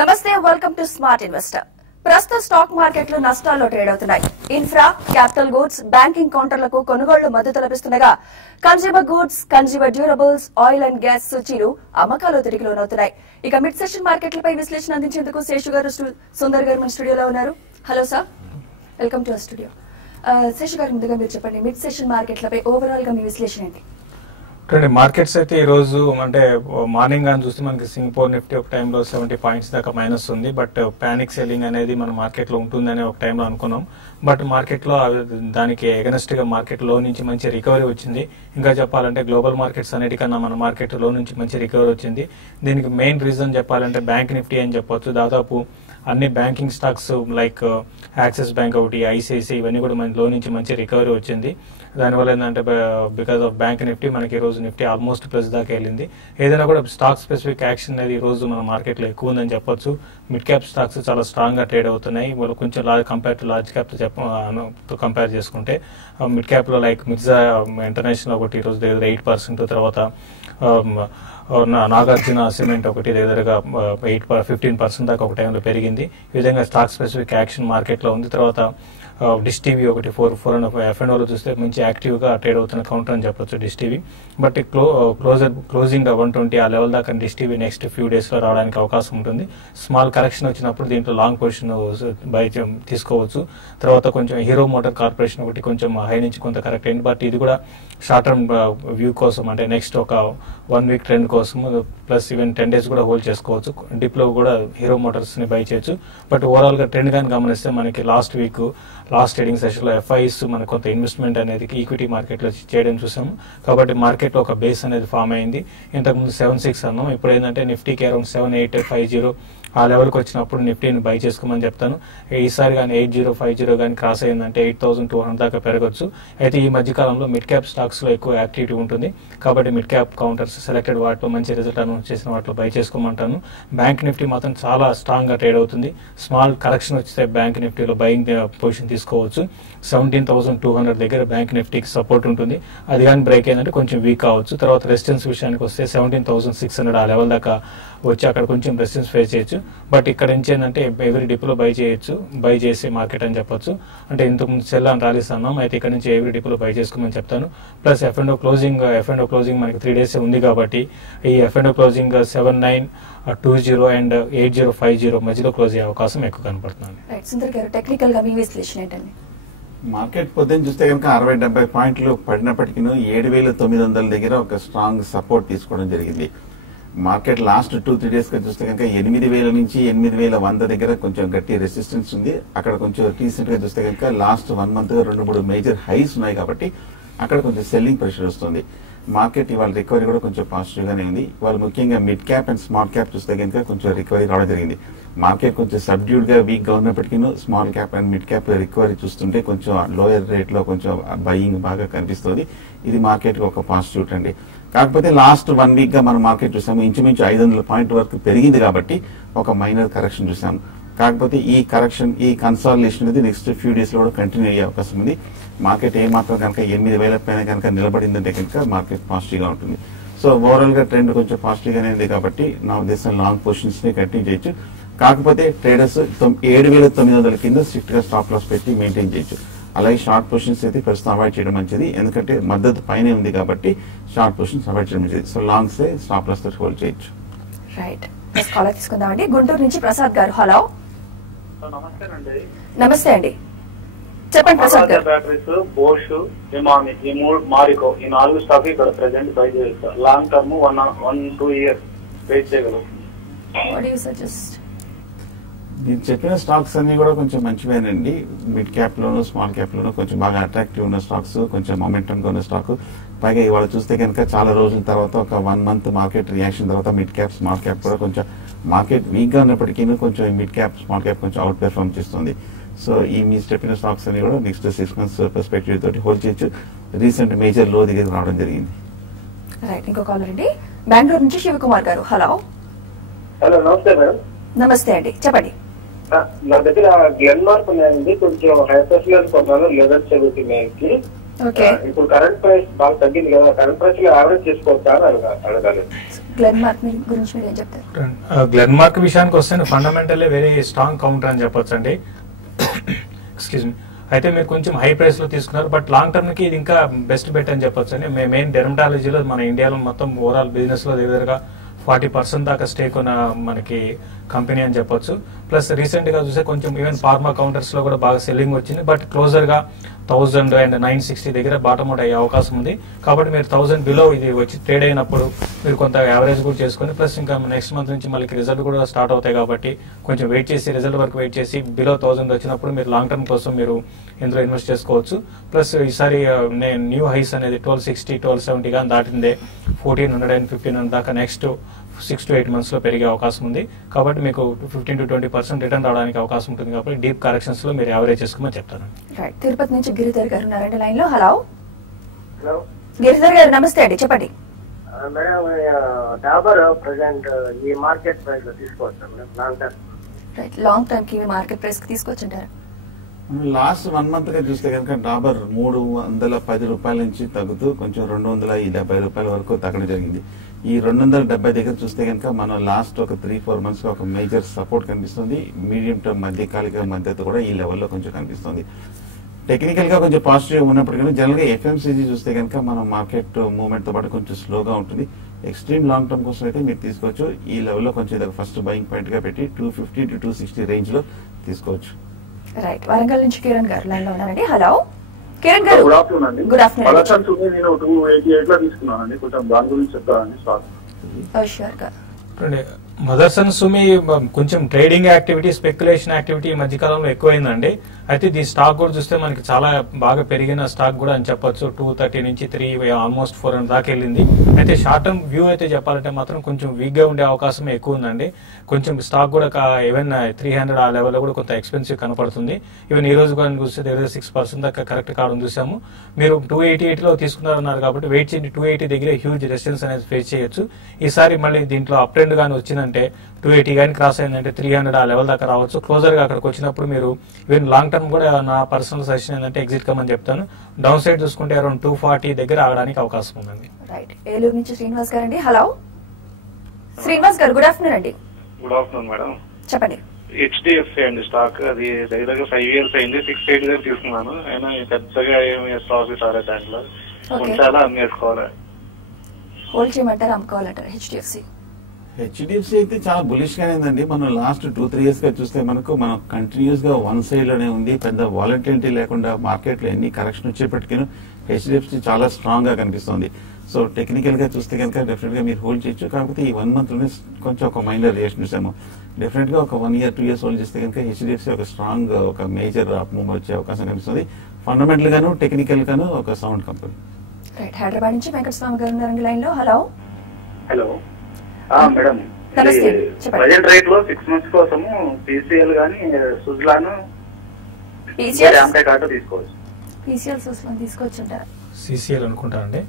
నమస్తే welcome to smart investor. ప్రస్తుత stock మార్కెట్లు నష్టాల్లో ట్రేడ్ అవుతున్నాయి. ఇన్ఫ్రా, క్యాపిటల్ గూడ్స్, బ్యాంకింగ్ కౌంటర్లకు కొనుగోళ్లు మద్దతు లభిస్తుండగా consumer goods, consumer durables, oil and gas సూచీలు అమ్మకాలు తిరిగి లోనవుతున్నాయి. ఇక మిడ్ సెషన్ మార్కెట్లపై విశ్లేషణ అందించేందుకు శేషు గారు, సుందర్ గారు మన స్టూడియోలో ఉన్నారు. Hello sir, welcome to our studio. Seshu గారు, ముందుగా మీరు చెప్పండి, మిడ్ సెషన్ మార్కెట్లపై ఓవరాల్ గా మీ విశ్లేషణ ఏంటి? మార్కెట్స్ అయితే ఈ రోజు అంటే మార్నింగ్ అని చూస్తే మనకి సింగపూర్ నిఫ్టీ ఒక టైంలో 70 పాయింట్స్ దాకా మైనస్ ఉంది. బట్ పానిక్ సెల్లింగ్ అనేది మన మార్కెట్ లో ఉంటుందని ఒక టైంలో అనుకున్నాం. బట్ మార్కెట్ లో దానికి ఎగనెస్ట్ గా మార్కెట్ లో నుంచి మంచి రికవరీ వచ్చింది. ఇంకా చెప్పాలంటే గ్లోబల్ మార్కెట్స్ అన్నిటికన్నా మన మార్కెట్ లో నుంచి మంచి రికవరీ వచ్చింది. దీనికి మెయిన్ రీజన్ చెప్పాలంటే బ్యాంక్ నిఫ్టీ అని చెప్పొచ్చు. దాదాపు అన్ని banking stocks like axis bank ఒకటి, ఐసిఐసిఐ ఇవన్నీ కూడా మన లో నుంచి మంచి రికవరీ వచ్చింది. దానివల్ల ఏంటంటే బికాస్ ఆఫ్ బ్యాంక్ నిఫ్టీ మనకి ఈ రోజు నిఫ్టీ ఆల్మోస్ట్ ప్లస్ దాకా వెళ్ళింది. ఏదైనా కూడా స్టాక్ స్పెసిఫిక్ యాక్షన్ అనేది ఈ రోజు మన మార్కెట్ లో ఎక్కువ ఉందని చెప్పొచ్చు. మిడ్ క్యాప్ స్టాక్స్ చాలా స్ట్రాంగ్ గా ట్రేడ్ అవుతున్నాయి. వాళ్ళు కొంచెం కంపేర్ టు లార్జ్ క్యాప్ తో కంపేర్ చేసుకుంటే మిడ్ క్యాప్ లో లైక్ మిర్జా ఇంటర్నేషనల్ ఒకటి ఈ రోజు దగ్గర 8%, తర్వాత నాగార్జున సిమెంట్ ఒకటి దగ్గరగా 15% దాకా ఒక టైంలో పెరిగింది. ఈ విధంగా స్టాక్ స్పెసిఫిక్ యాక్షన్ మార్కెట్ లో ఉంది. తర్వాత డిష్ టీవీ ఒకటి 4.5 F&Oలో చూస్తే మంచి యాక్టివ్ గా ట్రేడ్ అవుతున్న కౌంటర్ అని చెప్పొచ్చు డిష్ టీవీ. బట్ క్లోజింగ్ 120 ఆ లెవెల్ దాకా dish TV next few days లో రావడానికి అవకాశం ఉంటుంది. స్మాల్ కరెక్షన్ వచ్చినప్పుడు దీంట్లో లాంగ్ పొజిషన్ బై తీసుకోవచ్చు. తర్వాత కొంచెం హీరో మోటార్ కార్పొరేషన్ ఒకటి కొంచెం హై నుంచి కొంత కరెక్ట్ అయింది. బట్ ఇది కూడా షార్ట్ టర్మ్ వ్యూ కోసం, అంటే నెక్స్ట్ ఒక 1 వీక్ ట్రెండ్ కోసం ప్లస్ ఈవెన్ 10 days కూడా హోల్డ్ చేసుకోవచ్చు. డిప్ లో కూడా హీరో మోటార్స్ ని బై చేయొచ్చు. బట్ ఓవరాల్ గా ట్రెండ్ గాని గమనిస్తే మనకి లాస్ట్ ట్రేడింగ్ సెషన్ లో ఎఫ్ఐస్ మన కొంత ఇన్వెస్ట్మెంట్ అనేది ఈక్విటీ మార్కెట్ లో చేయడం చూసాము. కాబట్టి మార్కెట్ లో ఒక బేస్ అనేది ఫామ్ అయింది. ఇంతకుముందు 76 అన్నాం, ఇప్పుడు ఏంటంటే నిఫ్టీకి అరౌండ్ 7850 ఆ లెవెల్కి వచ్చినప్పుడు నిఫ్టీని బై చేసుకోమని చెప్తాను. ఈసారి కానీ 8050 కానీ క్రాస్ అయిందంటే 8200 దాకా పెరగచ్చు. అయితే ఈ మధ్య కాలంలో మిడ్ క్యాప్ స్టాక్స్ లో ఎక్కువ యాక్టివిటీ ఉంటుంది. కాబట్టి మిడ్ క్యాప్ కౌంటర్స్ సెలెక్టెడ్ వాటిలో మంచి రిజల్ట్ అనౌన్స్ చేసిన వాటిలో బై చేసుకోమంటాను. బ్యాంక్ నిఫ్టీ మాత్రం చాలా స్ట్రాంగ్ గా ట్రేడ్ అవుతుంది. స్మాల్ కరెక్షన్ వచ్చితే బ్యాంక్ నిఫ్టీలో బయింగ్ పొజిషన్ తీసుకోవచ్చు. 17,200 దగ్గర బ్యాంక్ నిఫ్టీకి సపోర్ట్ ఉంటుంది. అది కానీ బ్రేక్ అయిందంటే కొంచెం వీక్ అవ్వచ్చు. తర్వాత రెసిస్టెన్స్ విషయానికి వస్తే 17,600 ఆ లెవెల్ దాకా వచ్చి అక్కడ కొంచెం రెసిస్టెన్స్ ఫేస్ చేయొచ్చు. బట్ ఇక్కడ నుంచి ఏంటంటే ఎవరి డిప్ లో బై చేసే మార్కెట్ అని చెప్పొచ్చు. అంటే ఇంతకుముందు సెల్ అని ర్యాలీస్ అన్నాం, అయితే ఇక్కడ నుంచి ఎవరి డిప్ లో బై చేసుకోమని చెప్తాను. ప్లస్ F&O క్లోజింగ్ మనకి 3 days ఉంది. కాబట్టి ఈ F&O క్లోజింగ్ 7920 అండ్ 8050 మధ్యలో క్లోజ్ అయ్యే అవకాశం ఎక్కువ కనపడుతుంది. టెక్నికల్ గా మీ విశ్లేషణ ఏంటండి? మార్కెట్ పొద్దున్న చూస్తే కనుక 60-70 పాయింట్లు పడినప్పటికీ 7,900 దగ్గర ఒక స్ట్రాంగ్ సపోర్ట్ తీసుకోవడం జరిగింది. మార్కెట్ లాస్ట్ 2-3 days గా చూస్తే కనుక 8,000 నుంచి 8,100 దగ్గర కొంచెం గట్టి రెసిస్టెన్స్ ఉంది. అక్కడ కొంచెం రీసెంట్ గా చూస్తే కనుక లాస్ట్ 1 month గా 2-3 మేజర్ హైస్ ఉన్నాయి. కాబట్టి అక్కడ కొంచెం సెల్లింగ్ ప్రెషర్ వస్తుంది. మార్కెట్ ఇవాళ రికవరీ కూడా కొంచెం పాజిటివ్ గానే ఉంది. ఇవాళ ముఖ్యంగా mid cap and small cap చూస్తే కనుక కొంచెం రికవరీ రావడం జరిగింది. మార్కెట్ కొంచెం సబ్డ్యూడ్ గా వీక్ గా ఉన్నప్పటికీ small cap and mid cap recovery చూస్తుంటే కొంచెం లోయర్ రేట్ లో కొంచెం బయింగ్ బాగా కనిపిస్తుంది. ఇది మార్కెట్ ఒక పాజిటివ్ అండి. కాకపోతే లాస్ట్ 1 week గా మనం మార్కెట్ చూసాము, ఇంచుమించు 500 పాయింట్ వరకు పెరిగింది. కాబట్టి ఒక మైనర్ కరెక్షన్ చూసాము. కాకపోతే ఈ కన్సాలిడేషన్ అనేది నెక్స్ట్ ఫ్యూ డేస్ లో కూడా కంటిన్యూ అయ్యే అవకాశం ఉంది. మార్కెట్ ఏమాత్రం కనుక 8,000 పైన కనుక నిలబడిందంటే కనుక మార్కెట్ పాజిటివ్ గా ఉంటుంది. సో ఓవరాల్ గా ట్రెండ్ కొంచెం పాజిటివ్ గానే ఉంది. కాబట్టి నా ఉద్దేశం లాంగ్ పొజిషన్స్ ని కంటిన్యూ చేయొచ్చు. కాకపోతే ట్రేడర్స్ 7,900 కింద స్ట్రిక్ట్ గా స్టాప్ లాస్ పెట్టి మెయింటైన్ చేయొచ్చు. అలాగే షార్ట్ పొజిషన్స్ అయితే ప్రస్తుతం అవాయిడ్ చేయడం మంచిది. ఎందుకంటే మద్దతు పైనే ఉంది కాబట్టి షార్ట్ పొజిషన్స్ అవాయిడ్ చేయడం మంచిది. సో లాంగ్స్ స్టాప్ లాస్ తో హోల్డ్ చేయొచ్చు. రైట్, కాలర్ తీసుకుందామండి. గుంటూరు నుంచి ప్రసాద్ గారు. హలో, నమస్తే అండి, చెప్పండి ప్రసాద్ గారు. బ్యాటరీస్, బోష్, ఇమామి, ఈ 3 మారికో, ఈ 4 స్టాక్ ఇక్కడ ప్రెసెంట్ బై చేస్తారు. లాంగ్ టర్మ్ 1-2 years వెయిట్ చేయగలుగుతుంది. What do you suggest? నేను చెప్పిన స్టాక్స్ అన్ని కూడా కొంచెం మంచివేనండి. మిడ్ క్యాప్ లోను స్మాల్ క్యాప్ లోను కొంచెం బాగా అట్రాక్టివ్ ఉన్న స్టాక్స్, కొంచెం మొమెంటమ్ గా ఉన్న స్టాక్. పైగా ఇవాళ చూస్తే కనుక చాలా రోజుల తర్వాత ఒక 1 month మార్కెట్ రియాక్షన్ తర్వాత మిడ్ క్యాప్ స్మాల్ క్యాప్ కూడా కొంచెం మార్కెట్ వీక్ గా ఉన్నప్పటికీ కొంచెం మిడ్ క్యాప్ స్మాల్ క్యాప్ కొంచెం అవుట్ పెర్ఫార్మ్ చేస్తుంది. సో ఈ మీ చెప్పిన స్టాక్స్ అన్ని కూడా నెక్స్ట్ 6 months పర్స్పెక్టివ్ తోటి హోల్డ్ చేయొచ్చు. రీసెంట్ మేజర్ లో దగ్గర రావడం జరిగింది. రైట్, ఇంకో కాలర్ అండి, బెంగళూరు నుంచి శివకుమార్ గారు. హలో. నమస్తే మేడం. నమస్తే అండి, చెప్పండి. నా దగ్గర గ్లెన్ మార్క్ ఉన్నాయండి, కొంచెం హైపర్స్లర్ కొన్నాను 1170 కి. ఓకే. ఇప్పుడు కరెంట్ ప్రైస్ బాగా తగ్గింది కదా, కరెంట్ ప్రైస్ లో యావరేజ్ చేసుకోవచ్చా అని అడగాలి. గ్లెన్మార్క్ గురించి మీరు ఏం చెప్తారు? గ్లెన్మార్క్ విషయానికి వస్తే ఫండమెంటల్లీ వెరీ స్ట్రాంగ్ కౌంటర్ అని చెప్పొచ్చు అండి. Excuse me. అయితే మీరు కొంచెం హై ప్రైస్ లో తీసుకున్నారు, బట్ లాంగ్ టర్మ్ కి ఇది ఇంకా బెస్ట్ బెట్ అని చెప్పొచ్చు అండి. మెయిన్ డెర్మటాలజీలో మన ఇండియాలో మొత్తం ఓవరాల్ బిజినెస్ లో దగ్గరగా 40% దాకా స్టేక్ ఉన్న మనకి కంపెనీ అని చెప్పొచ్చు. ప్లస్ రీసెంట్ గా చూస్తే కొంచెం ఈవెన్ ఫార్మా కౌంటర్స్ లో కూడా బాగా సెల్లింగ్ వచ్చింది, బట్ క్లోజర్ గా 1000 అండ్ 960 దగ్గర బాటమ్ అవుట్ అయ్యే అవకాశం ఉంది. కాబట్టి మీరు 1000 బిలో ఇది వచ్చి ట్రేడ్ అయినప్పుడు మీరు కొంత యావరేజ్ కూడా చేసుకుని, ప్లస్ ఇంకా నెక్స్ట్ మంత్ నుంచి మళ్ళీ రిజల్ట్ కూడా స్టార్ట్ అవుతాయి కాబట్టి కొంచెం వెయిట్ చేసి రిజల్ట్ వరకు వెయిట్ చేసి బిలో 1000 వచ్చినప్పుడు మీరు లాంగ్ టర్మ్ కోసం మీరు ఇందులో ఇన్వెస్ట్ చేసుకోవచ్చు. ప్లస్ ఈసారి న్యూ హైస్ అనేది 1260 1270 గా దాటిందే 1400 and 1500 దాకా నెక్స్ట్ 6 to 8 months లో పెరిగే అవకాశం ఉంది. కాబట్టి మీకు 15 to 20% రిటర్న్ రావడానికి అవకాశం ఉంటుంది. కాబట్టి డీప్ కరెక్షన్స్ లో మీరు యావరేజ్ చేసుకోమని చెప్తాను. తిరుపతి నుంచి గిరిధర్ గారు ఉన్నారండి లైన్ లో. హలో హలో గిరిధర్ గారు, నమస్తే అండి, చెప్పండి. మేడం, డాబర్ ప్రెసెంట్ ఈ మార్కెట్ ప్రైస్ లో తీసుకోవచ్చు madam long term? Right, long term కి మార్కెట్ ప్రైస్ కి తీసుకొచ్చుంటారు. లాస్ట్ 1 month గా చూస్తే కనుక డాబర్ 310 రూపాయల నుంచి తగ్గుతూ కొంచెం 270 రూపాయల వరకు తగ్గడం జరిగింది. ఈ 270 దగ్గర చూస్తే కనుక మనం లాస్ట్ ఒక 3-4 months గా ఒక మేజర్ సపోర్ట్ కనిపిస్తుంది. మీడియం టర్మ్ మధ్యకాలిక మద్దతు కూడా ఈ లెవెల్లో కొంచెం కనిపిస్తుంది. టెక్నికల్ గా కొంచెం పాజిటివ్ ఉన్నప్పటికీ జనరల్ గా ఎఫ్ఎంసీజీ చూస్తే కనుక మనం మార్కెట్ మూవ్మెంట్ తో పాటు కొంచెం స్లోగా ఉంటుంది. ఎక్స్ట్రీమ్ లాంగ్ టర్మ్ కోసం అయితే మీరు తీసుకోవచ్చు. ఈ లెవెల్లో కొంచెం ఇది ఫస్ట్ బయింగ్ పాయింట్ గా పెట్టి 250 to 260 రేంజ్ లో తీసుకోవచ్చు. రైట్, వరంగల్ నుంచి కిరణ్ గారు లైన్ లో ఉన్నారండి. హలో కిరణ్ గారు, గుడ్ ఆఫ్టర్నూన్ అండి. Good afternoon. నేను 288 లో తీసుకున్నానండి, కొంచెం దాని గురించి చెప్తానండి స్టాక్. షూర్ గా. మదర్సన్ సుమి కొంచెం ట్రేడింగ్ యాక్టివిటీ, స్పెక్యులేషన్ యాక్టివిటీ ఈ మధ్యకాలంలో ఎక్కువైందండి. అయితే ఈ స్టాక్ కూడా చూస్తే మనకి చాలా బాగా పెరిగిన స్టాక్ కూడా అని చెప్పొచ్చు. 230 నుంచి 3 ఆల్మోస్ట్ 400 దాకా వెళ్ళింది. అయితే షార్ట్ టర్మ్ వ్యూ అయితే చెప్పాలంటే మాత్రం కొంచెం వీక్ గా ఉండే అవకాశం ఎక్కువ ఉందండి. కొంచెం స్టాక్ కూడా ఈవెన్ 300 ఆ లెవెల్లో కూడా కొంత ఎక్స్పెన్సివ్ కనపడుతుంది. ఈవెన్ ఈ రోజు కానీ చూస్తే దగ్గర 6% దాకా కరెక్ట్ కావడం చూసాము. మీరు 288 లో తీసుకున్నారన్నారు కాబట్టి వెయిట్ చేయండి. 280 దగ్గర హ్యూజ్ రెసిస్టెన్స్ అనేది ఫేస్ చేయొచ్చు. ఈసారి మళ్ళీ దీంట్లో అప్ ట్రెండ్ గానీ వచ్చిందంటే 280 కానీ క్రాస్ అయిందంటే 300 ఆ లెవెల్ దాకా రావచ్చు. క్లోజర్ గా అక్కడికి వచ్చినప్పుడు మీరు ఈవెన్ లాంగ్ టర్మ్ కూడా నా పర్సనల్ సజెషన్ ఏంటంటే ఎగ్జిట్ కమని చెప్తాను. డౌన్ సైడ్ చూసుకుంటే అరౌండ్ 240 దగ్గర ఆగడానికి అవకాశం ఉందండి. రైట్, ఏలూరు నుంచి శ్రీనివాస్ గారు అండి. హలో శ్రీనివాస్ గారు, గుడ్ ఆఫ్టర్నూన్ అండి. Good afternoon madam. చెప్పండి. హెచ్డిఎఫ్సి అండి స్టాక్, అది దగ్గర 5 years అయింది. 680 దగ్గర తీసుకున్నాను. అయినా పెద్దగా ఏమి ప్రాఫిట్ రాలేదు దాంట్లో. చాలా అమ్మేసుకోవాలి, హోల్డ్ చేయమంటారు, అమ్ముకోవాలంటారు హెచ్డిఎఫ్సి? హెచ్డిఎఫ్సి అయితే చాలా బులిష్ గానే ఉందండి. మనం లాస్ట్ 2-3 years గా చూస్తే మనం కంటిన్యూస్ గా వన్ సైడ్ లోనే ఉంది. పెద్ద వాలటిలిటీ లేకుండా మార్కెట్ లో ఎన్ని కరెక్షన్ వచ్చేప్పటికీ హెచ్డిఎఫ్సి చాలా స్ట్రాంగ్ గా కనిపిస్తుంది. సో టెక్నికల్ గా చూస్తే కనుక డెఫినెట్ గా మీరు హోల్డ్ చేయొచ్చు. కాకపోతే ఈ 1 month లోనే కొంచెం ఒక మైనర్ రియాక్షన్ చూసాము. డెఫినెట్ గా ఒక 1 year 2 years హోల్డ్ చేస్తే కనుక హెచ్డిఎఫ్సి ఒక స్ట్రాంగ్ ఒక మేజర్ అప్ మూవ్ వచ్చే అవకాశం కనిపిస్తుంది. ఫండమెంటల్ గాను టెక్నికల్ గాను ఒక సౌండ్ కంపెనీ. రైట్, హైదరాబాద్ నుంచి వెంకటస్వామి గారు ఉన్నారండి లైన్ లో. హలో హలో మేడం, నమస్తే, చెప్పండి. ప్రజెంట్ రేట్ లో 6 months కోసము పీసీఎల్ గానీ సుజలాను కార్డు తీసుకోవచ్చు. పీసీఎల్ తీసుకోవచ్చుంటారా? సిసిఎల్ అనుకుంటానండి.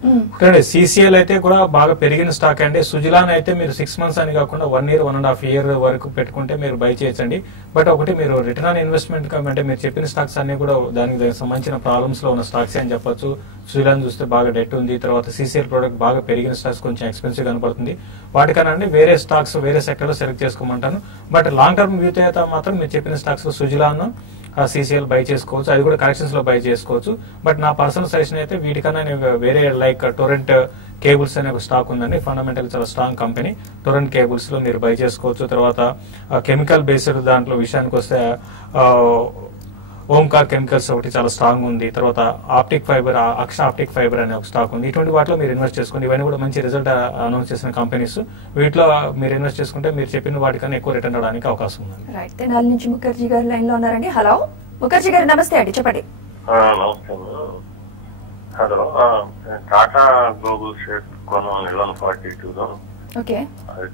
సిసిఎల్ అయితే కూడా బాగా పెరిగిన స్టాక్ అండి. సుజిలాన్ అయితే మీరు 6 months అని కాకుండా 1 year 1.5 year వరకు పెట్టుకుంటే మీరు బై చేయొచ్చండి. బట్ ఒకటి మీరు రిటర్న్ ఆన్ ఇన్వెస్ట్మెంట్ అంటే మీరు చెప్పిన స్టాక్స్ అన్ని కూడా దానికి సంబంధించిన ప్రాబ్లమ్స్ లో ఉన్న స్టాక్స్ అని చెప్పొచ్చు. సుజిలాన్ చూస్తే బాగా డెట్ ఉంది. తర్వాత సిసిఎల్ ప్రోడక్ట్ బాగా పెరిగిన స్టాక్స్ కొంచెం ఎక్స్పెన్సివ్ కనపడుతుంది. వాటికన్నా వేరే స్టాక్స్ వేరే సెక్టర్ లో సెలెక్ట్ చేసుకోమంటాను. బట్ లాంగ్ టర్మ్ వ్యూ అయితే మాత్రం మీరు చెప్పిన స్టాక్స్ లో సుజిలాన్ సిసిఎల్ బై చేసుకోవచ్చు. అది కూడా కరెక్షన్స్ లో బై చేసుకోవచ్చు. బట్ నా పర్సనల్ సజెషన్ అయితే వీటికన్నా వేరే లైక్ టొరెంట్ కేబుల్స్ అనే ఒక స్టాక్ ఉందండి. ఫండమెంటల్ చాలా స్ట్రాంగ్ కంపెనీ. టొరెంట్ కేబుల్స్ లో మీరు బై చేసుకోవచ్చు. తర్వాత కెమికల్ బేస్డ్ దాంట్లో విషయానికి వస్తే ఓంకార్ కెమికల్స్ ఒకటి చాలా స్ట్రాంగ్ ఉంది. తర్వాత ఆప్టిక్ ఫైబర్, అక్ష ఆప్టిక్ ఫైబర్ అనే ఒక స్టాక్ ఉంది. ఇటువంటి వాటిలో మీరు ఇన్వెస్ట్ చేసుకోండి. ఇవన్నీ కూడా మంచి రిజల్ట్ అనౌన్స్ చేసిన కంపెనీస్. వీటిలో మీరు ఇన్వెస్ట్ చేసుకుంటే మీరు చెప్పిన వాటికన్నా ఎక్కువ రిటర్న్ రావడానికి అవకాశం ఉంది. రైట్, తెనాలి నుంచి ముఖర్జీ గారు లైన్ లో ఉన్నారండి. హలో ముఖర్జీ గారు, నమస్తే అండి, చెప్పండి. నమస్తే. హలో, టాటా గ్లోబల్ షేర్ కొన్నాను 1142లో. ఓకే, అది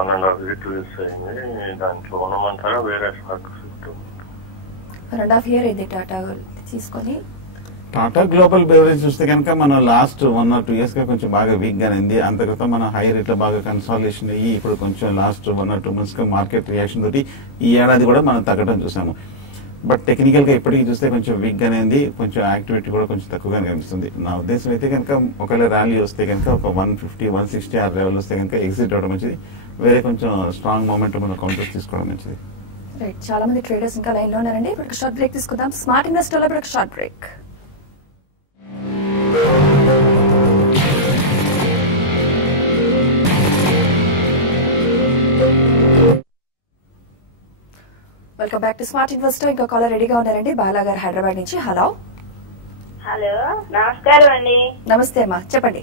1.5 years అయింది. దాంట్లో కొనమంటారా వేరే స్టాక్? 1.5 year అయింది టాటా తీసుకొని. టాటా గ్లోబల్ బెవరేజ్ చూస్తే కనుక మనం లాస్ట్ 1 or 2 years గా కొంచెం బాగా వీక్ గానే ఉంది. అంతర్గత మన హై రేట్ లో బాగా కన్సాలిడేషన్ అయ్యి ఇప్పుడు కొంచెం లాస్ట్ 1 or 2 months గా మార్కెట్ రియాక్షన్ తోటి ఈ ఏడాది కూడా మనం తగ్గడం చూసాము. బట్ టెక్నికల్ గా ఇప్పటికీ చూస్తే కొంచెం వీక్ గానే ఉంది, కొంచెం యాక్టివిటీ కూడా కొంచెం తక్కువగానే కనిపిస్తుంది. నా ఉద్దేశం అయితే కనుక ఒకవేళ ర్యాలీ వస్తే కనుక ఒక 150, 160 ఆ లెవెల్ వస్తే కనుక ఎగ్జిట్ అవడం మంచిది. వేరే కొంచెం స్ట్రాంగ్ మూమెంట్ మన కౌంటర్స్ తీసుకోవడం మంచిది. రైట్, చాలా మంది ట్రేడర్స్ ఇంకా లైన్ లో ఉన్నారండి. ఇప్పుడు షార్ట్ బ్రేక్ తీసుకుందాం. స్మార్ట్ ఇన్వెస్టర్ లో ఇప్పుడు short break. Welcome back to smart investor. ఇంకో కాలర్ రెడీగా ఉన్నారండి, బాలా గారు హైదరాబాద్ నుంచి. హలో హలో, నమస్కారం అండి. నమస్తే అమ్మా, చెప్పండి.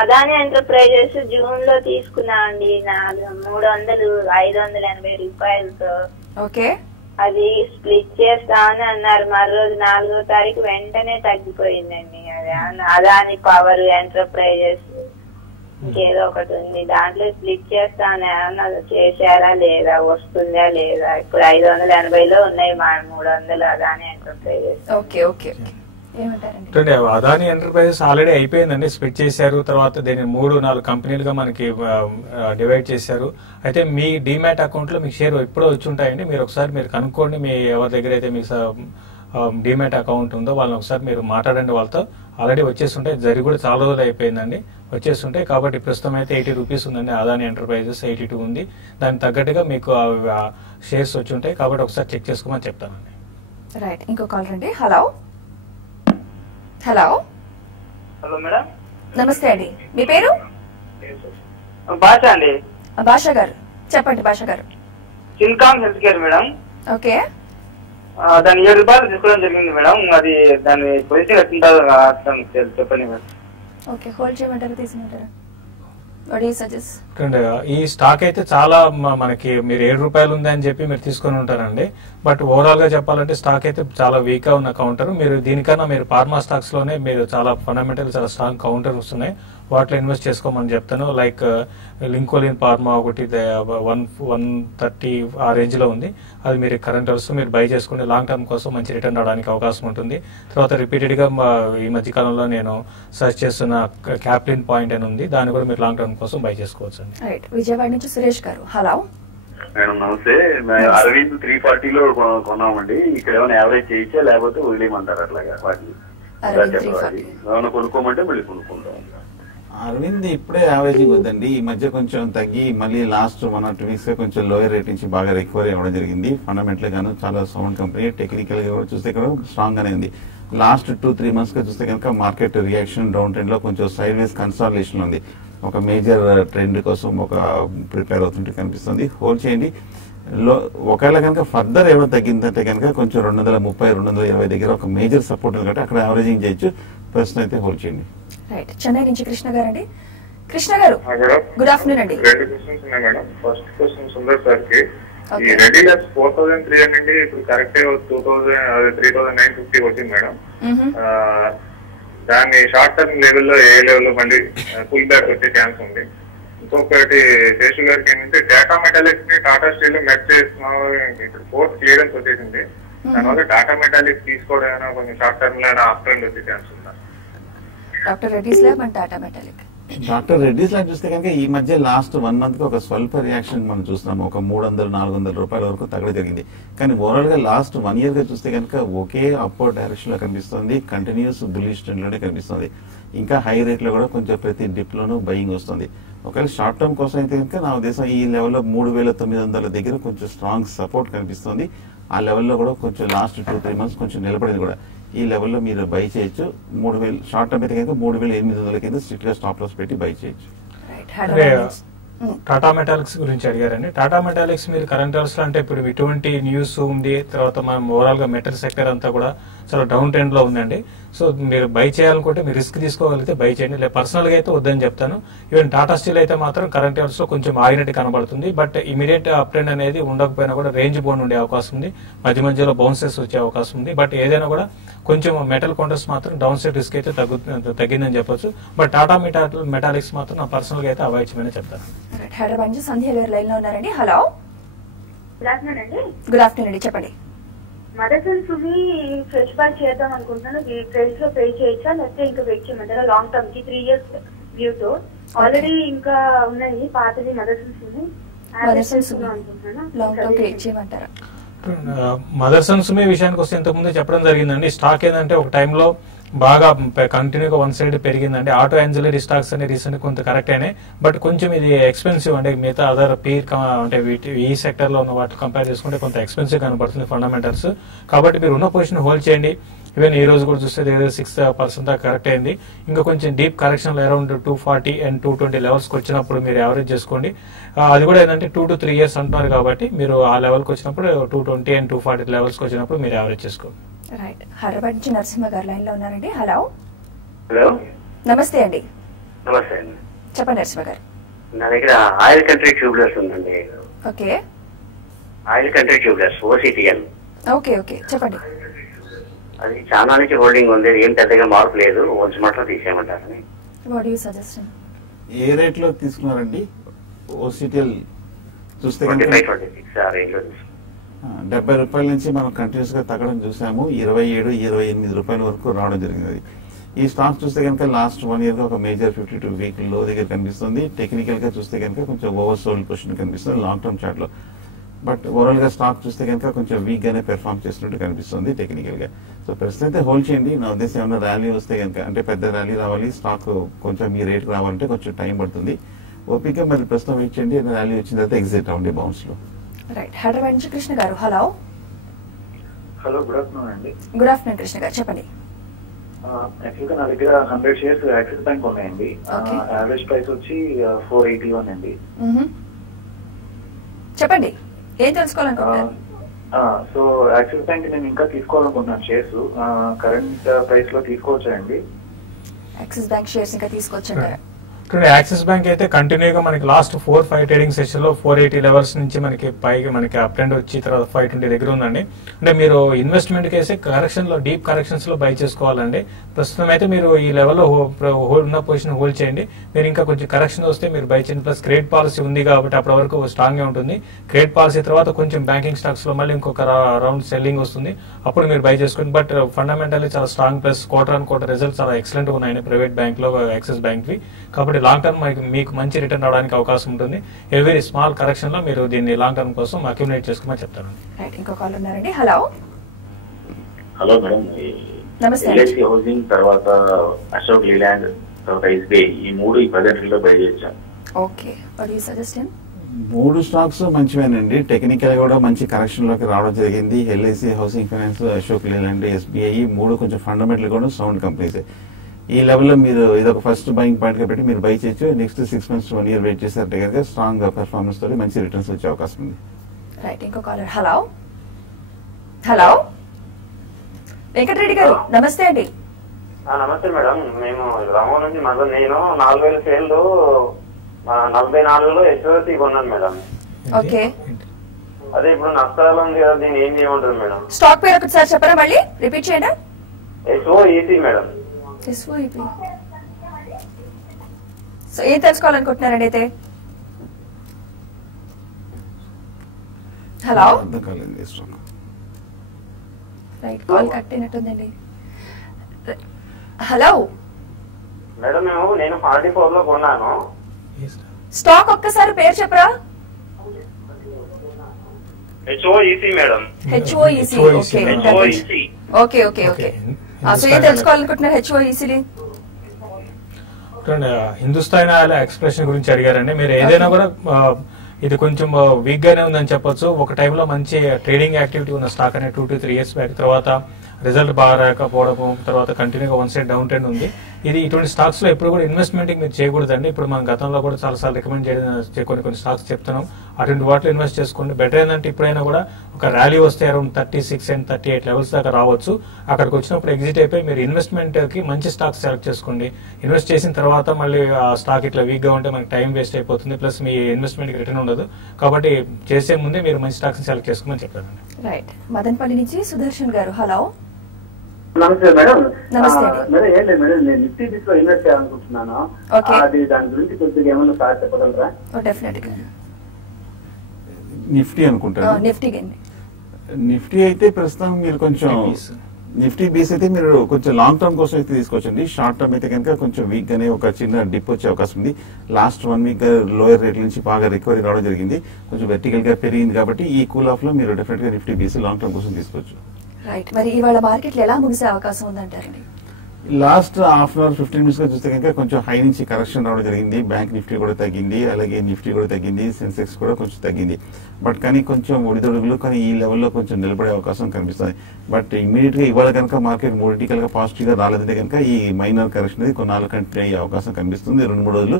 అదాని ఎంటర్ప్రైజెస్ జూన్ లో తీసుకున్నామండి, 300-580 రూపాయలతో. ఓకే, అది స్ప్లిట్ చేస్తామని అన్నారు. మరో రోజు 4వ తారీఖు వెంటనే తగ్గిపోయిందండి. అదాని పవర్ ఎంటర్ప్రైజెస్ ఇంకేదో ఒకటి ఉంది, దాంట్లో స్ప్లిట్ చేస్తామని ఏమన్నా చేశారా లేదా, వస్తుందా లేదా? ఇప్పుడు 580లో ఉన్నాయి, 300 అదాని ఎంటర్ప్రైజెస్. ఓకే ఓకే ఏమంటారండి? అదాని ఎంటర్ప్రైజెస్ ఆల్రెడీ అయిపోయిందండి, స్ప్లిట్ చేశారు. తర్వాత దీన్ని 3-4 కంపెనీలుగా మనకి డివైడ్ చేశారు. అయితే మీ డిమాట్ అకౌంట్ లో మీకు షేర్ ఎప్పుడో వచ్చి ఉంటాయండి. మీరు ఒకసారి మీరు కనుక్కోండి, మీ ఎవరి దగ్గర అయితే మీకు డిమాట్ అకౌంట్ ఉందో వాళ్ళని ఒకసారి మీరు మాట్లాడండి వాళ్ళతో. ఆల్రెడీ వచ్చేస్తుంటాయి, జరిగి కూడా చాలా రోజులు అయిపోయిందండి, వచ్చేస్తుంటాయి. కాబట్టి ప్రస్తుతం అయితే 80 రూపీస్ ఉందండి అదాని ఎంటర్ప్రైజెస్, 82 ఉంది. దానికి తగ్గట్టుగా మీకు షేర్స్ వచ్చి ఉంటాయి, కాబట్టి ఒకసారి చెక్ చేసుకోమని చెప్తానండి. రైట్, ఇంకో కాల్ రండి. హలో హలో హలో మేడం, నమస్తే అండి, మీ పేరు? భాష అండి. భాష గారు చెప్పండి. భాష గారు, సిన్కామ్ హెల్త్ కేర్ మేడం. ఓకే, దాన్ని 7 రూపాయలు తీసుకోవడం జరిగింది మేడం. అది దాని పొజిషన్ ఎట్లుంటుందో చెప్పండి మేడం. ఓకే, హోల్డ్ చేయమంటారా తీసుకుంటారా? ఈ స్టాక్ అయితే చాలా మనకి మీరు 7 రూపాయలు ఉంది అని చెప్పి మీరు తీసుకొని ఉంటారండి. బట్ ఓవరాల్ గా చెప్పాలంటే స్టాక్ అయితే చాలా వీక్ గా ఉన్న కౌంటర్. మీరు దీనికన్నా మీరు ఫార్మా స్టాక్స్ లోనే మీరు చాలా ఫండమెంటల్ చాలా స్ట్రాంగ్ కౌంటర్స్ ఉన్నాయి, వాటిలో ఇన్వెస్ట్ చేసుకోమని చెప్తాను. లైక్ లింకోలిన్ ఫార్మా ఒకటి 130 ఆ రేంజ్ లో ఉంది, అది మీరు కరెంట్ వస్తూ మీరు బై చేసుకుంటే లాంగ్ టర్మ్ కోసం మంచి రిటర్న్ రావడానికి అవకాశం ఉంటుంది. తర్వాత రిపీటెడ్ గా ఈ మధ్య కాలంలో నేను సర్చ్ చేస్తున్న క్యాప్లిన్ పాయింట్ అని ఉంది, దాన్ని కూడా మీరు లాంగ్ టర్మ్ కోసం బై చేసుకోవచ్చు అండి. రైట్, విజయవాడ నుంచి సురేష్ గారు. హలో మేడం నమస్తే. అరవింద్ 340లో కొన్నామండి. ఇక్కడ ఏమైనా యావరేజ్ చేయొచ్చా లేకపోతే వదిలేయమంటారు? అట్లాగా వాటిని ఏమైనా కొనుక్కోమంటే మళ్ళీ కొనుక్కుంటాం. అరవింద్ ఇప్పుడే యావరేజింగ్ వద్దండి, ఈ మధ్య కొంచెం తగ్గి మళ్ళీ లాస్ట్ 1 or 2 వీక్స్ కొంచెం లోయర్ రేట్ నుంచి బాగా రికవరీ అవ్వడం జరిగింది. ఫండమెంటల్ గాను చాలా సౌండ్ కంపెనీ, టెక్నికల్ గా చూస్తే కూడా స్ట్రాంగ్ గానే ఉంది. లాస్ట్ 2-3 మంత్స్ గా చూస్తే కనుక మార్కెట్ రియాక్షన్ డౌన్ ట్రెండ్ లో కొంచెం సైడ్ వేస్ కన్సాలిడేషన్ ఉంది. ఒక మేజర్ ట్రెండ్ కోసం ఒక ప్రిపేర్ అవుతుంటే కనిపిస్తుంది. హోల్డ్ చేయండి. ఒకవేళ కనుక ఫర్దర్ ఏమైనా తగ్గిందంటే కనుక కొంచెం 230-220 దగ్గర ఒక మేజర్ సపోర్ట్ ఉంది కాబట్టి అక్కడ యావరేజింగ్ చేయొచ్చు. ప్రస్తుతం అయితే హోల్డ్ చేయండి. రైట్, చెన్నై నుంచి కృష్ణ గారు అండి. కృష్ణ గారు గుడ్ ఆఫ్టర్నూన్ అండి. 2 క్వశ్చన్స్ ఉన్నాయి madam. First question Sundar sir కి, ఈ రెడీ ల్యాబ్స్ 4300 నుండి ఇప్పుడు కరెక్ట్ 3950 వచ్చింది మేడం. దాన్ని షార్ట్ టర్మ్ లెవెల్లో ఏ లెవెల్లో మళ్ళీ ఫుల్ బ్యాక్ వచ్చే ఛాన్స్ ఉంది. ఇంకొకటి శేషు గారికి ఏంటంటే టాటా మెటాలిక్స్ ని టాటా స్టీల్ మెర్జ్ చేస్తున్నాం, ఇప్పుడు 4th క్లియరెన్స్ వచ్చేసింది. దానివల్ల టాటా మెటాలిక్స్ తీసుకోవడం కొంచెం షార్ట్ టర్మ్ లో అప్ ట్రెండ్ వచ్చే ఛాన్స్ ఉందా? Doctor Reddy's lab and Tata Metalik. Doctor Reddy's lab చూస్తే కనుక ఈ మధ్య లాస్ట్ 1 month కి ఒక స్వల్ప రియాక్షన్ మనం చూస్తున్నాము. ఒక 300-400 రూపాయల వరకు తగ్గడం జరిగింది. కానీ ఓవరాల్ గా లాస్ట్ 1 year గా చూస్తే కనుక ఒకే అప్వర్డ్ డైరెక్షన్ లో కనిపిస్తుంది, కంటిన్యూస్ బుల్లిష్ ట్రెండ్ లోనే కనిపిస్తుంది. ఇంకా హై రేట్ లో కూడా కొంచెం ప్రతి డిప్ లోనూ బయింగ్ వస్తుంది. ఒకవేళ షార్ట్ టర్మ్ కోసం అయితే కనుక నా ఉద్దేశం ఈ లెవెల్లో 3900 దగ్గర కొంచెం స్ట్రాంగ్ సపోర్ట్ కనిపిస్తుంది. ఆ లెవెల్లో కూడా కొంచెం లాస్ట్ 2-3 months కొంచెం నిలబడింది కూడా. ఈ లెవెల్లో మీరు బై చేయొచ్చు. 3000 షార్ట్ టర్మ్ అయితే కనుక 3800 కింద స్ట్రిక్ట్ గా స్టాప్ లాస్ పెట్టి బై చేయొచ్చు. టాటా మెటాలిక్స్ గురించి అడిగారండి. టాటా మెటాలిక్స్ మీరు కరెంట్ అవర్స్ లో అంటే ఇప్పుడు ఇటువంటి న్యూస్ ఉంది, తర్వాత మనం ఓవరాల్ గా మెటల్ సెక్టర్ అంతా కూడా చాలా డౌన్ ట్రెండ్ లో ఉందండి. సో మీరు బై చేయాలనుకుంటే మీరు రిస్క్ తీసుకోగలిగితే బై చేయండి, లేదా పర్సనల్ గా అయితే వద్దని చెప్తాను. ఈవెన్ టాటా స్టీల్ అయితే మాత్రం కరెంట్ అవర్స్ లో కొంచెం ఆగినట్టు కనబడుతుంది. బట్ ఇమీడియట్ అప్ ట్రెండ్ అనేది ఉండకపోయినా కూడా రేంజ్ బోన్ ఉండే అవకాశం ఉంది, మధ్య మధ్యలో బౌన్సెస్ వచ్చే అవకాశం ఉంది. బట్ ఏదైనా కూడా కొంచెం మెటల్ కౌంటర్స్ మాత్రం డౌన్ సైడ్ రిస్క్ అయితే తగ్గిందని చెప్పొచ్చు. బట్ టాటా మెటాలిక్స్ మాత్రం నా పర్సనల్ గా అయితే అవాయిడ్ చేయమని చెప్తాను. హైదరాబాద్ నుంచి సంధ్య గారు లైన్ లో ఉన్నారండి. హలో గుడ్ ఆఫ్టర్నూన్ అండి. గుడ్ ఆఫ్టర్నూన్ అండి, చెప్పండి. మదర్సన్స్ ని ఫ్రెష్ బ్యాక్ చేద్దాం అనుకుంటున్నాను. ఈ ప్రైస్ లో పే చేయొచ్చా లేకపోతే ఇంకా వెయిట్ చేయమంటారా? లాంగ్ టర్మ్ కి 3 years వ్యూ తో ఆల్రెడీ ఇంకా ఉన్నాయి పాతది మదర్సన్స్ లాంగ్ టర్మ్ వెయిట్ చేయమంటారా? మదర్సన్స్ విషయానికి వస్తే ఇంతకుముందే చెప్పడం జరిగిందండి. స్టాక్ ఏంటంటే ఒక టైంలో బాగా కంటిన్యూగా వన్ సైడ్ పెరిగిందండి. ఆటో యాన్సిలరీ స్టాక్స్ అనే రీసెంట్ కొంత కరెక్ట్ అయినాయి, బట్ కొంచెం ఇది ఎక్స్పెన్సివ్ అంటే మిగతా అదర్ పీర్ అంటే ఈ సెక్టర్ లో ఉన్న వాటి కంపేర్ చేసుకుంటే కొంత ఎక్స్పెన్సివ్ కనబడుతుంది ఫండమెంటల్స్. కాబట్టి మీరు ఉన్న పొజిషన్ హోల్డ్ చేయండి. ఈవెన్ ఈ రోజు కూడా చూస్తే దగ్గర 6% దాకా కరెక్ట్ అయింది. ఇంకా కొంచెం deep correction around 240 and 220 levels కి వచ్చినప్పుడు మీరు యావరేజ్ చేసుకోండి. అది కూడా ఏంటంటే 2 to 3 years అంటున్నారు కాబట్టి మీరు ఆ లెవెల్ కి వచ్చినప్పుడు 220 and 240 లెవెల్స్ కి వచ్చినప్పుడు మీరు యావరేజ్ చేసుకోండి. రైట్. హైదరాబాద్ నుంచి నరసింహ గారు లైన్ లో ఉన్నారండి. హలో హలో, నమస్తే అండి. నమస్తే అండి. చెప్పండి నరసింహ గారు. నా దగ్గర ఆయిల్ కంట్రీ ట్యూబ్లర్స్ ఉందండి. Okay. Oil country tubulars OCTL. Okay okay చెప్పండి. అది చాలా నుంచి హోల్డింగ్ ఉంది, ఏం పెద్దగా మార్పు లేదు, కొంచెం మాత్రం తీసేయమంటారని. What you suggest? ఏ రేట్ లో తీసుకున్నారండి OCTL? చూస్తే 25-26 ఆ రేంజ్ లో తీసుకున్నాం. 70 రూపాయల నుంచి మనం కంటిన్యూస్ గా తగ్గడం చూసాము. 27-28 రూపాయల వరకు రావడం జరిగింది. ఈ స్టాక్ చూస్తే కనుక లాస్ట్ 1 year గా ఒక మేజర్ 52 వీక్ లో దగ్గర కనిపిస్తుంది. టెక్నికల్ గా చూస్తే కనుక కొంచెం ఓవర్ సోల్డ్ పొజిషన్ కనిపిస్తుంది లాంగ్ టర్మ్ చార్ట్ లో. బట్ ఓవరాల్ గా స్టాక్ చూస్తే కనుక కొంచెం వీక్ గానే పెర్ఫార్మ్ చేస్తున్నట్టు కనిపిస్తుంది టెక్నికల్ గా. సో ప్రస్తుతం అయితే హోల్డ్ చేయండి. నా ఉద్దేశం ఏమైనా ర్యాలీ వస్తే కనుక, అంటే పెద్ద ర్యాలీ రావాలి, స్టాక్ కొంచెం ఈ రేట్ రావాలంటే కొంచెం టైం పడుతుంది. ఓపిక మరి ప్రస్తుతం వెయిట్ చేయండి. ర్యాలీ వచ్చిన తర్వాత ఎగ్జిట్ అవ్వండి బౌన్స్ లో. రైట్. హైదరాబాద్ నుంచి కృష్ణ గారు. హలో. హలో, గుడ్ ఆఫ్టర్నూన్ అండి. గుడ్ ఆఫ్టర్నూన్ కృష్ణ గారు, చెప్పండి. యాక్చువల్గా నా దగ్గర 100 shares యాక్సిస్ బ్యాంక్ ఉన్నాయండి. యావరేజ్ ప్రైస్ వచ్చి 481 అండి. చెప్పండి, ఏం తెలుసుకోవాలనుకుంటున్నారు? సో యాక్సిస్ బ్యాంక్ నేను ఇంకా తీసుకోవాలనుకుంటున్నాను షేర్స్. కరెంట్ ప్రైస్ లో తీసుకోవచ్చా అండి? యాక్సిస్ బ్యాంక్ షేర్స్ ఇంకా తీసుకోవచ్చంటారా? యాక్సిస్ బ్యాంక్ అయితే కంటిన్యూగా మనకి లాస్ట్ 4-5 ట్రేడింగ్ సెషన్ లో 480 లెవెల్స్ నుంచి మనకి పైకి మనకి అప్ ట్రెండ్ వచ్చి తర్వాత 520 దగ్గర ఉందండి. అంటే మీరు ఇన్వెస్ట్మెంట్ కేసే కరెక్షన్ లో డీప్ కరెక్షన్స్ లో బై చేసుకోవాలండి. ప్రస్తుతం అయితే మీరు ఈ లెవెల్లో ఉన్న పొజిషన్ హోల్డ్ చేయండి. మీరు ఇంకా కొంచెం కరెక్షన్ వస్తే మీరు బై చేయండి. ప్లస్ క్రెడిట్ పాలసీ ఉంది కాబట్టి అప్పటి వరకు స్ట్రాంగ్ గా ఉంటుంది. క్రెడిట్ పాలసీ తర్వాత కొంచెం బ్యాంకింగ్ స్టాక్స్ లో మళ్ళీ ఇంకొక రౌండ్ సెల్లింగ్ వస్తుంది, అప్పుడు మీరు బై చేసుకోండి. బట్ ఫండమెంటల్లీ చాలా స్ట్రాంగ్, ప్లస్ క్వార్టర్ రిజల్ట్స్ చాలా ఎక్సలెంట్ ఉన్నాయండి ప్రైవేట్ బ్యాంక్ లో, యాక్సిస్ బ్యాంక్ వి. కాబట్టి లాంగ్ టర్మ్ మీకు మంచి రిటర్న్ రావడానికి అవకాశం ఉంటుంది. ఎవరీ స్మాల్ కరెక్షన్ లో మీరు దీన్ని లాంగ్ టర్మ్ కోసం అక్యుములేట్ చేసుకోమని చెప్తాను. ఇంకో కాల్ ఉన్నారండి. హలో. హలో మేడం, నమస్తే. LIC హౌసింగ్ తర్వాత అశోక్ లీలాండ్ తర్వాత SBI ఈ 3 ఈ బడ్జెట్ లో బై చేశాను. Okay, what you suggest? 3 stocks మంచివేనండి. టెక్నికల్ కూడా మంచి కరెక్షన్ లోకి రావడం జరిగింది. LIC housing finance, Ashok Leyland, SBI 3 కొంచెం ఫండమెంటల్ కూడా సౌండ్ కంపెనీస్. ఈ లెవెల్లో మీరు ఇదొక ఫస్ట్ బయింగ్ పాయింట్ గా పెట్టి మీరు బై చేయొచ్చు. Next 6 months to 1 year wait చేశారంటే కనుక స్ట్రాంగ్ పెర్ఫార్మెన్స్ తోటి మంచి రిటర్న్స్ వచ్చే అవకాశం ఉంది. రైట్. ఇంకో కాలర్. హలో. హలో వెంకటరెడ్డి గారు, నమస్తే అండి. నమస్తే మేడం, మేము గ్రామం నుంచి నేను 4000 షేర్లు 44లో HOC కొన్నాను మేడం. ఓకే. అదే ఇప్పుడు నష్టాలు ఉంది కదా, దీన్ని ఏం చేయమంటారు మేడం? స్టాక్ పేరు ఒకసారి చెప్పరా, మళ్ళీ రిపీట్ చేయండి. SOEC madam. SOEP. సో ఏం తెలుసుకోవాలనుకుంటున్నారండి అయితే? హలో. రైట్, కాల్ కట్ అయినట్టుందండి. హలో మేడం, నేను 44లో కొన్నాను. స్టాక్ ఒక్కసారి పేరు చెప్పరా? HOEC madam. HOEC. Okay okay okay. So ఏం తెలుసుకోవాలనుకుంటున్నారు HOEC? హిందుస్థాన్ ఆయిల్ ఎక్స్ప్రెషన్ గురించి అడిగారండి. మీరు ఏదైనా కూడా ఇది కొంచెం వీక్ గానే ఉందని చెప్పొచ్చు. ఒక టైంలో మంచి ట్రేడింగ్ యాక్టివిటీ ఉన్న స్టాక్ అనే 2 to 3 years బ్యాక్, తర్వాత రిజల్ట్ బాగా రాకపోవడం, తర్వాత కంటిన్యూగా వన్ సైడ్ డౌన్ ట్రెండ్ ఉంది. ఇది ఇటువంటి స్టాక్స్ లో ఎప్పుడు కూడా ఇన్వెస్ట్మెంట్ మీరు చేయకూడదండి. ఇప్పుడు మనం గతంలో కూడా చాలా సార్లు రికమెండ్ చేయడం కొన్ని స్టాక్స్ చెప్తున్నాం. అటువంటి వాటిలో ఇన్వెస్ట్ చేసుకోండి. బెటర్ ఏంటంటే ఇప్పుడైనా కూడా ఒక ర్యాలీ వస్తే అరౌండ్ 36 and 38 లెవెల్స్ దాకా రావచ్చు. అక్కడికి వచ్చినప్పుడు ఎగ్జిట్ అయిపోయి మీరు ఇన్వెస్ట్మెంట్ కి మంచి స్టాక్స్ సెలెక్ట్ చేసుకోండి. ఇన్వెస్ట్ చేసిన తర్వాత మళ్ళీ ఆ స్టాక్ ఇట్లా వీక్ గా ఉంటే మనకి టైం వేస్ట్ అయిపోతుంది, ప్లస్ మీ ఇన్వెస్ట్మెంట్ కి రిటర్న్ ఉండదు. కాబట్టి చేసే ముందే మీరు మంచి స్టాక్స్ సెలెక్ట్ చేసుకోమని చెప్పారండి. రైట్. మదన్పల్లి నుంచి సుదర్శన్ గారు. హలో. నమస్తే మేడం. నమస్తే మేడం, ఏం లేదు మేడం, నేను నిఫ్టీ లో ఇన్వెస్ట్ చేయాలనుకుంటున్నాను. అది దాని గురించి కొద్దిగా ఏమన్నా సార్ చెప్పగలరా? డెఫినెట్ గా. నిఫ్టీ అనుకుంటాను. నిఫ్టీ అయితే ప్రస్తుతం మీరు కొంచెం నిఫ్టీ బీస్ అయితే మీరు కొంచెం లాంగ్ టర్మ్ కోసం అయితే తీసుకోవచ్చండి. షార్ట్ టర్మ్ అయితే కనుక కొంచెం వీక్ గానే ఒక చిన్న డిప్ వచ్చే అవకాశం ఉంది. లాస్ట్ 1 వీక్ లోయర్ రేట్ల నుంచి బాగా రికవరీ రావడం జరిగింది. కొంచెం వెర్టికల్ గా పెరిగింది కాబట్టి ఈ కూల్ ఆఫ్ లో మీరు డెఫినెట్ గా నిఫ్టీ బీస్ లాంగ్ టర్మ్ కోసం తీసుకోవచ్చు. రైట్, మరి ఇవాళ మార్కెట్లు ఎలా ముగిసే అవకాశం ఉందంటారండి? Last half an hour 15 minutes గా చూస్తే కనుక కొంచెం హై నుంచి కరెక్షన్ రావడం జరిగింది. బ్యాంక్ నిఫ్టీ కూడా తగ్గింది, అలాగే నిఫ్టీ కూడా తగ్గింది, సెన్సెక్స్ కూడా కొంచెం తగ్గింది. బట్ కానీ కొంచెం ఒడిదొడుగులు కానీ ఈ లెవెల్లో కొంచెం నిలబడే అవకాశం కనిపిస్తుంది. బట్ ఇమీడియట్ గా ఇవాళ కనుక మార్కెట్ మూడింటికల్ గా పాజిటివ్ గా రాలేదంటే కనుక ఈ మైనర్ కరెక్షన్ అనేది కొన్నాళ్ళు కంటిన్యూ అయ్యే అవకాశం కనిపిస్తుంది. 2-3 రోజులు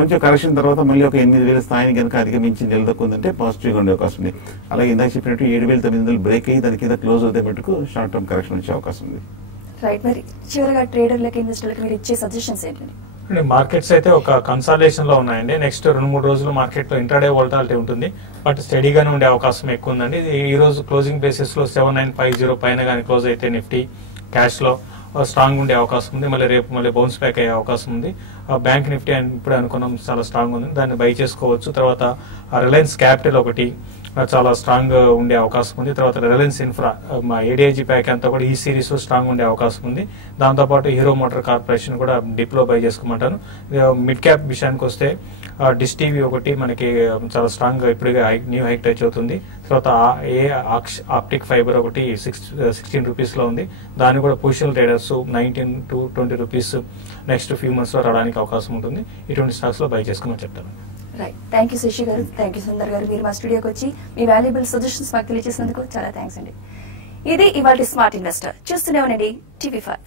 కొంచెం కరెక్షన్ తర్వాత మళ్ళీ ఒక 8,000 స్థాయిని కనుక అధిగమించి నిలదొక్కుందంటే పాజిటివ్ గా ఉండే అవకాశం ఉంది. అలాగే ఇందాక చెప్పినట్టు 7,900 బ్రేక్ అయ్యి దాని కింద క్లోజ్ అవుతే మటుకు షార్ట్ టర్మ్ కరెక్షన్ వచ్చే అవకాశం ఉంది. రైట్, మరి చివరిగా ట్రేడర్లకి ఇన్వెస్టర్లకి మీరు ఇచ్చే సజెషన్స్ ఏంటండి? మార్కెట్స్ అయితే ఒక కన్సాలిడేషన్ లో ఉన్నాయండి. నెక్స్ట్ 2-3 రోజులు మార్కెట్ లో ఇంట్రాడే వోల్టాలిటీ ఉంటుంది, బట్ స్టడీగానే ఉండే అవకాశం ఎక్కువ ఉందండి. ఈ రోజు క్లోజింగ్ బేసిస్ లో 7950 పైన కానీ క్లోజ్ అయితే నిఫ్టీ క్యాష్ లో స్ట్రాంగ్ ఉండే అవకాశం ఉంది. మళ్ళీ రేపు మళ్ళీ బౌన్స్ బ్యాక్ అయ్యే అవకాశం ఉంది. బ్యాంక్ నిఫ్టీ ఇప్పుడు అనుకున్నాం చాలా స్ట్రాంగ్ ఉంది, దాన్ని బై చేసుకోవచ్చు. తర్వాత రిలయన్స్ క్యాపిటల్ ఒకటి చాలా స్ట్రాంగ్ ఉండే అవకాశం ఉంది. తర్వాత రిలయన్స్ ఇన్ఫ్రా, మా ఏడీఐజీ ప్యాక్ అంతా కూడా ఈ సిరీస్ స్ట్రాంగ్ ఉండే అవకాశం ఉంది. దాంతోపాటు హీరో మోటార్ కార్పొరేషన్ కూడా డిప్ లో బై చేసుకోమంటాను. మిడ్ క్యాప్ విషయానికి వస్తే డిష్ టీవీ ఒకటి మనకి చాలా స్ట్రాంగ్ ఇప్పుడుగా న్యూ హైక్ టచ్ అవుతుంది. తర్వాత ఆప్టిక్ ఫైబర్ ఒకటి 16 రూపీస్ లో ఉంది. దాన్ని కూడా positional traders 19 to 20 rupees next few months లో రావడానికి అవకాశం ఉంటుంది. ఇటువంటి స్టాక్స్ లో బై చేసుకోమని చెప్తాను. రైట్, థ్యాంక్ యూ శశి గారు, థ్యాంక్ యూ సుందర్ గారు. మీరు మా స్టూడియోకి వచ్చి మీ వాల్యుబుల్ సజెషన్స్ మాకు తెలియజేసినందుకు చాలా థ్యాంక్స్ అండి. ఇది ఇవాళ స్మార్ట్ ఇన్వెస్టర్. చూస్తూనే ఉండండి TV5.